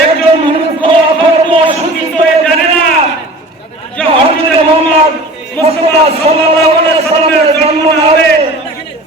একজন মূর্খ অধর্ম সুচিত হয়ে জানে না যে হযরত মুহাম্মদ মুস্তাফা সাল্লাল্লাহু আলাইহি সাল্লামের জন্ম না হবে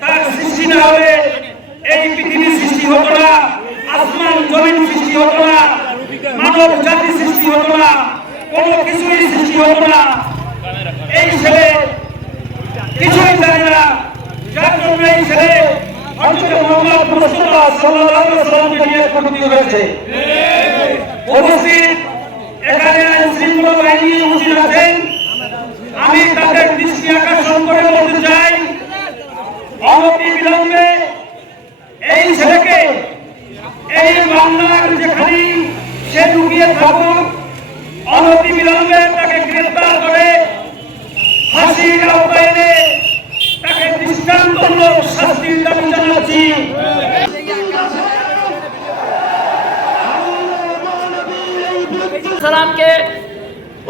তার সৃষ্টি না হবে এই পৃথিবী সৃষ্টি হতো না, আসমান, জমিন সৃষ্টি হতো না, মানব জাতি সৃষ্টি হতো না, কোনো কিছুই সৃষ্টি হতো না। এই ছেলে কিছুই জানে না। যার জন্য এই ছেলে আমি তাদের দৃষ্টি আকর্ষণ করে বলতে চাই অনতি বিলম্বে এই ছেলেকে এই বাংলার যেখানে সে লুকিয়ে থাকুক অনতি বিলম্বে তাকে গ্রেফতার করে ফাঁসির আওতায় তাকে দৃষ্টান্তমূলক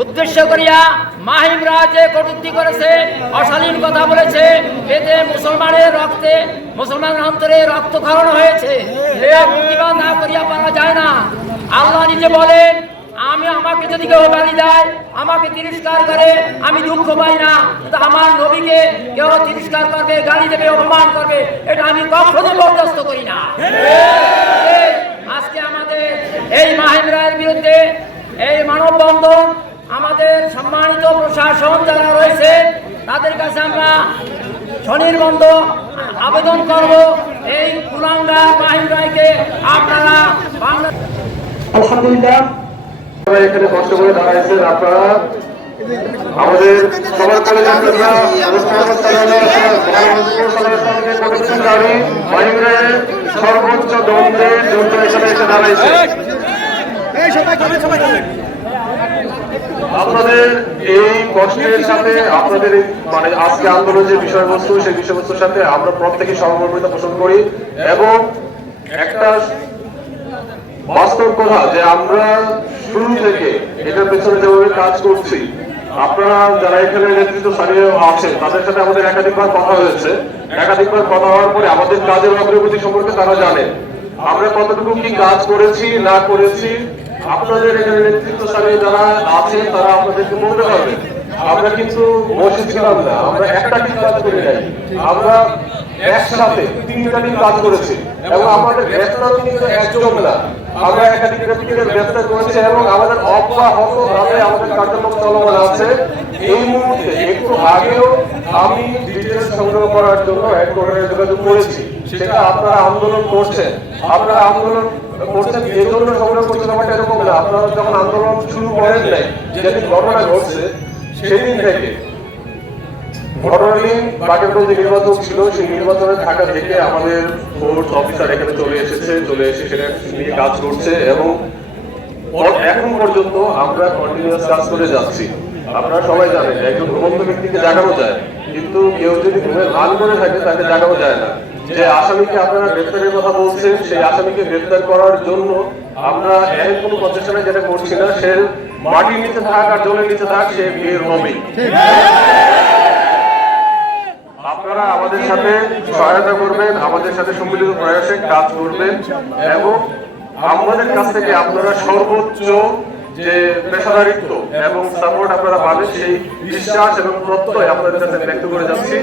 উদ্দেশ্য করিয়া মাহিম রাজে কটূক্তি করেছে, অশালীন কথা বলেছে, এতে মুসলমানের রক্তে, মুসলমানের অন্তরে রক্ত রক্তক্ষরণ হয়েছে। না করিয়া পারা যায় না। আল্লাহ নিজে বলেন, আমি আমাকে যদি কেউ গালি দেয়, আমাকে তিরস্কার করে, আমি দুঃখ পাই না। কিন্তু আমার নবীকে কেউ তিরস্কার করবে, গালি দেবে, অপমান করবে, এটা আমি কখনো বরদাস্ত করি না। আজকে আমাদের এই মাহিম রায়ের বিরুদ্ধে এই মানববন্ধন আমাদের সম্মানিত প্রশাসন যারা রয়েছে তাদের কাছে আমরা স্বনির্বন্ধ আবেদন করব। এই কুলাঙ্গা মাহিম রায়কে আপনারা বাংলা আলহামদুলিল্লাহ। এখানে কষ্ট করে দাঁড়াইছেন আপনারা আমাদের সবার মাহিমের সর্বোচ্চ দণ্ডের জন্য এখানে এসে দাঁড়াইছে। আপনাদের এই কষ্টের সাথে, আপনাদের মানে আজকে আন্দোলনের যে বিষয়বস্তু, সেই বিষয়বস্তুর সাথে আমরা প্রত্যেকে সহমর্মিতা পোষণ করি এবং একটা বাস্তব কথা যে আমরা শুরু থেকে এটার পেছনে যেভাবে কাজ করছি, আপনারা যারা এখানে নেতৃত্ব স্থানীয় আছেন, তাদের সাথে আমাদের একাধিকবার কথা হয়েছে। একাধিকবার কথা হওয়ার পরে আমাদের কাজের অগ্রগতি সম্পর্কে তারা জানেন। আমরা কতটুকু কি কাজ করেছি, না করেছি আপনাদের এখানে নেতৃত্ব স্থানীয় যারা আছে তারা আপনাদেরকে মনে পারবে। আমরা কিন্তু বসেছিলাম না, আমরা একটা দিন কাজ করে নাই আমরা একসাথে তিনটা দিন কাজ করেছি এবং আমাদের গ্রেফতার কিন্তু একজন না। আমরা একাধিক ব্যক্তিকে গ্রেফতার করেছি এবং আমাদের অব্যাহত ভাবে আমাদের কার্যক্রম চলমান আছে। এই মুহূর্তে একটু আগেও আমি ডিটেলস সংগ্রহ করার জন্য হেডকোয়ার্টারে যোগাযোগ করেছি। সেটা আপনারা আন্দোলন করছেন। আপনারা আন্দোলন করছেন এই জন্য সংগ্রহ করছেন ব্যাপারটা এরকম না। আপনারা যখন আন্দোলন শুরু করেন নাই যেদিন ঘটনা ঘটছে সেদিন থেকে ঘটনাটি বাগেরগঞ্জ যে নির্বাচন ছিল, সেই নির্বাচনে ঢাকা থেকে আমাদের ফোর্স অফিসার এখানে চলে এসেছে, চলে এসে সেটা কাজ করছে এবং এখন পর্যন্ত আমরা কন্টিনিউয়াস কাজ করে যাচ্ছি। আপনারা সবাই জানেন, একজন ঘুমন্ত ব্যক্তিকে জাগানো যায়, কিন্তু কেউ যদি ঘুমের ভান করে থাকে, তাকে জাগানো যায় না। যে আসামিকে আপনারা গ্রেপ্তারের কথা বলছেন, সেই আসামিকে গ্রেপ্তার করার জন্য আমরা এর কোনো প্রচেষ্টা যেটা করছি না সে মাটির নিচে থাক আর জলের নিচে থাক, সে বের হবেই আপনারা আমাদের সাথে সহায়তা করবেন, আমাদের সাথে সম্মিলিত প্রয়াসে কাজ করবেন এবং আমাদের কাছ থেকে আপনারা সর্বোচ্চ যে পেশাদারিত্ব এবং সাপোর্ট আপনারা পাবেন, সেই বিশ্বাস এবং প্রত্যয় আপনাদের কাছে ব্যক্ত করে যাচ্ছি।